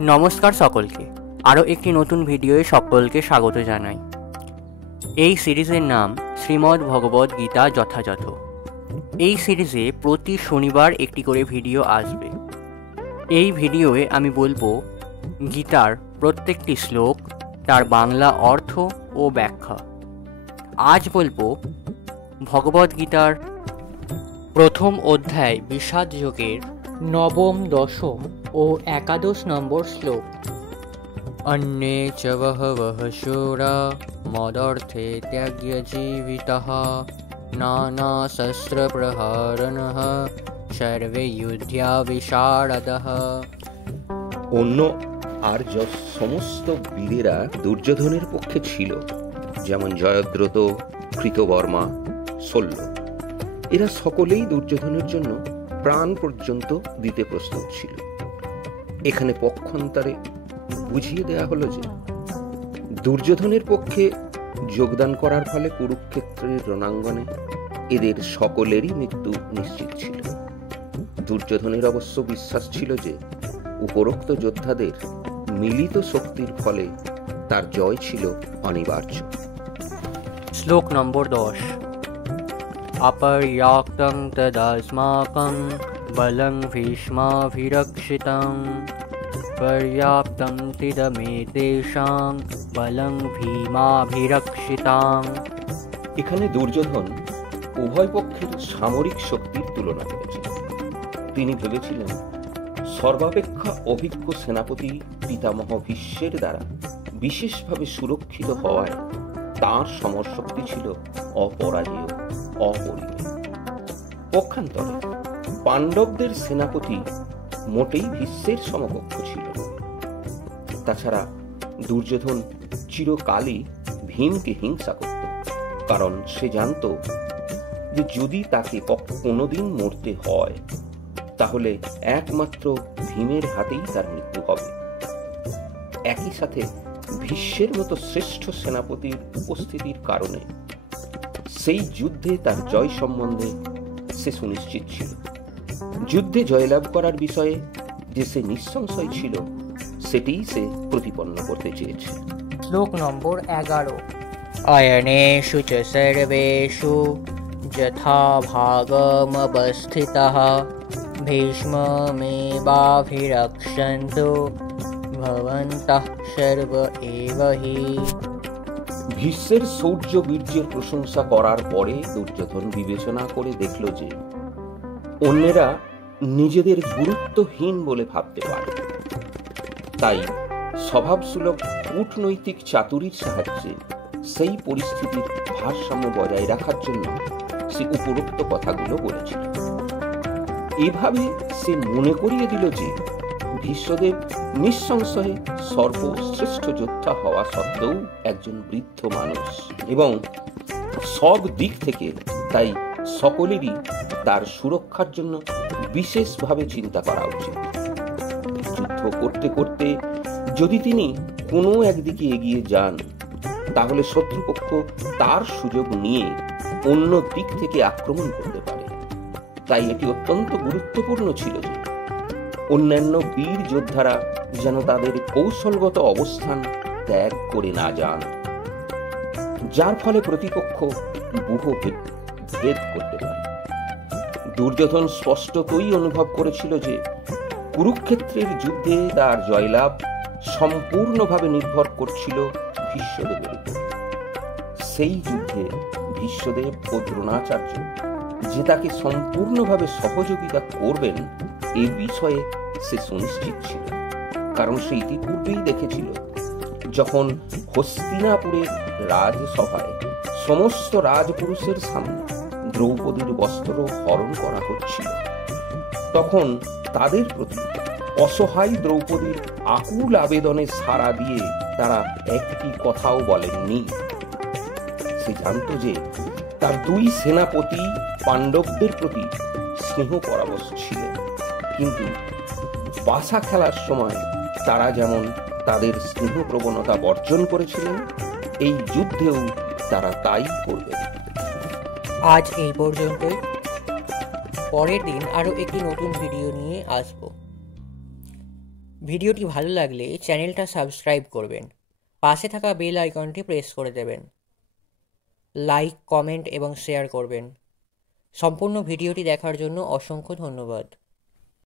নমস্কার সকলকে, আরও একটি নতুন ভিডিওয়ে সকলকে স্বাগত জানাই। এই সিরিজের নাম শ্রীমদ্ ভগবদ্ গীতা যথাযথ। এই সিরিজে প্রতি শনিবার একটি করে ভিডিও আসবে। এই ভিডিওয়ে আমি বলবো গীতার প্রত্যেকটি শ্লোক, তার বাংলা অর্থ ও ব্যাখ্যা। আজ বলবো ভগবদ্ গীতার প্রথম অধ্যায় বিষাদ যোগের নবম, দশম ও একাদশ নম্বর শ্লোক। অন্যে চ বহবহ শূরা মদর্থে ত্যাজ্য জীবিতঃ নানা শস্ত্র প্রহরণঃ সর্বে যুধ্যা বিশারদঃ। অন্য আর সমস্ত বীরেরা দুর্যোধনের পক্ষে ছিল, যেমন জয়দ্রথ, কৃতবর্মা, শল্য। এরা সকলেই দুর্যোধনের জন্য প্রাণ পর্যন্ত দিতে প্রস্তুত ছিল। এখানে পক্ষান্তরে বুঝিয়ে দেয়া হলো যে দুর্যোধনের পক্ষে যোগদান করার ফলে কুরুক্ষেত্রের রণাঙ্গনে এদের সকলেরই মৃত্যু নিশ্চিত ছিল। দুর্যোধনের অবশ্য বিশ্বাস ছিল যে উপরোক্ত যোদ্ধাদের মিলিত শক্তির ফলে তার জয় ছিল অনিবার্য। শ্লোক নম্বর 10। অপর্যাপ্তং তদাস্মাকং বলং ভীষ্মাভিরক্ষিতং পর্যাপ্তং তিদমেতেষাং বলং ভীমাভিরক্ষিতাং। এখানে দুর্যোধন উভয় পক্ষের সামরিক শক্তির তুলনা করেছেন। তিনি ভেবেছিলেন সর্বাপেক্ষা অভিজ্ঞ সেনাপতি পিতামহ ভীষ্মের দ্বারা বিশেষভাবে সুরক্ষিত হওয়ায় তাঁর সমরশক্তি ছিল অপরাজেয়, অপরিমেয়। পক্ষান্তরে পাণ্ডবদের সেনাপতি মোটেই ভীষ্মের সমকক্ষ ছিল না। তাছাড়া দুর্যোধন চিরকালই ভীমকে হিংসা করত, কারণ সে জানত যে যদি তাকে কোনোদিন মরতে হয় তাহলে একমাত্র ভীমের হাতেই তার মৃত্যু হবে। একই সাথে ভীষ্মের মতো শ্রেষ্ঠ সেনাপতির উপস্থিতির কারণে সেই যুদ্ধে তার জয় সম্বন্ধে সে সুনিশ্চিত ছিল। যুদ্ধে জয়লাভ করার বিষয়ে যে সে নিঃসংশয় ছিল, সেটিই সে প্রতিপন্ন করতে চেয়েছে। শ্লোক নম্বর 11। অয়নেষু চ সর্বেষু যথা ভাগমবস্থিতঃ ভীষ্মমেবাভিরক্ষন্তু ভবন্তঃ সর্ব এব হি। ভীষ্মের শৌর্য বীর্যের প্রশংসা করার পরে দুর্যোধন বিবেচনা করে দেখল যে অন্যেরা নিজেদের গুরুত্বহীন বলে ভাবতে পারে। তাই স্বভাবসুলভ কূটনৈতিক চাতুরীর সাহায্যে সেই পরিস্থিতির ভারসাম্য বজায় রাখার জন্য সে উপরোক্ত কথাগুলো বলেছিল। এভাবে সে মনে করিয়ে দিল যে ভীষ্মদেব নিঃসংশয়ে সর্বশ্রেষ্ঠ যোদ্ধা হওয়া সত্ত্বেও একজন বৃদ্ধ মানুষ, এবং সব দিক থেকে তাই সকলেরই তার সুরক্ষার জন্য বিশেষভাবে চিন্তা করা উচিত। যুদ্ধ করতে করতে যদি তিনি কোনো একদিকে এগিয়ে যান, তাহলে শত্রুপক্ষ তার সুযোগ নিয়ে অন্য দিক থেকে আক্রমণ করতে পারে। তাই এটি অত্যন্ত গুরুত্বপূর্ণ ছিল যে অন্যান্য বীর যোদ্ধারা যেন তাদের কৌশলগত অবস্থান ত্যাগ করে না যান, যার ফলে প্রতিপক্ষ ব্যূহ ভেদ করতে পারে। দুর্যোধন স্পষ্টতই অনুভব করেছিল যে কুরুক্ষেত্রের যুদ্ধে তার জয়লাভ সম্পূর্ণভাবে নির্ভর করছিল ভীষ্মদেবের উপর। সেই যুদ্ধে ভীষ্মদেব ও দ্রোণাচার্য যে তাকে সম্পূর্ণভাবে সহযোগিতা করবেন এ বিষয়ে সে সুনিশ্চিত ছিল, কারণ সে ইতিপূর্বেই দেখেছিল যখন হস্তিনাপুরের রাজসভায় সমস্ত রাজপুরুষের সামনে দ্রৌপদীর বস্ত্র হরণ করা হচ্ছিল, তখন তাদের প্রতি অসহায় দ্রৌপদীর আকুল আবেদনে সাড়া দিয়ে তারা একটি কথাও বলেননি। সে জানত যে তার দুই সেনাপতি পাণ্ডবদের প্রতি স্নেহ পরাবশ ছিলেন, কিন্তু পাশা খেলার সময় তারা যেমন তাদের স্নেহ প্রবণতা বর্জন করেছিলেন, এই যুদ্ধেও তারা তাই করবে। আজ এই পর্যন্তই। পরের দিন আরও একটি নতুন ভিডিও নিয়ে আসবো। ভিডিওটি ভালো লাগলে চ্যানেলটা সাবস্ক্রাইব করবেন, পাশে থাকা বেল আইকনটি প্রেস করে দেবেন, লাইক, কমেন্ট এবং শেয়ার করবেন। সম্পূর্ণ ভিডিওটি দেখার জন্য অসংখ্য ধন্যবাদ।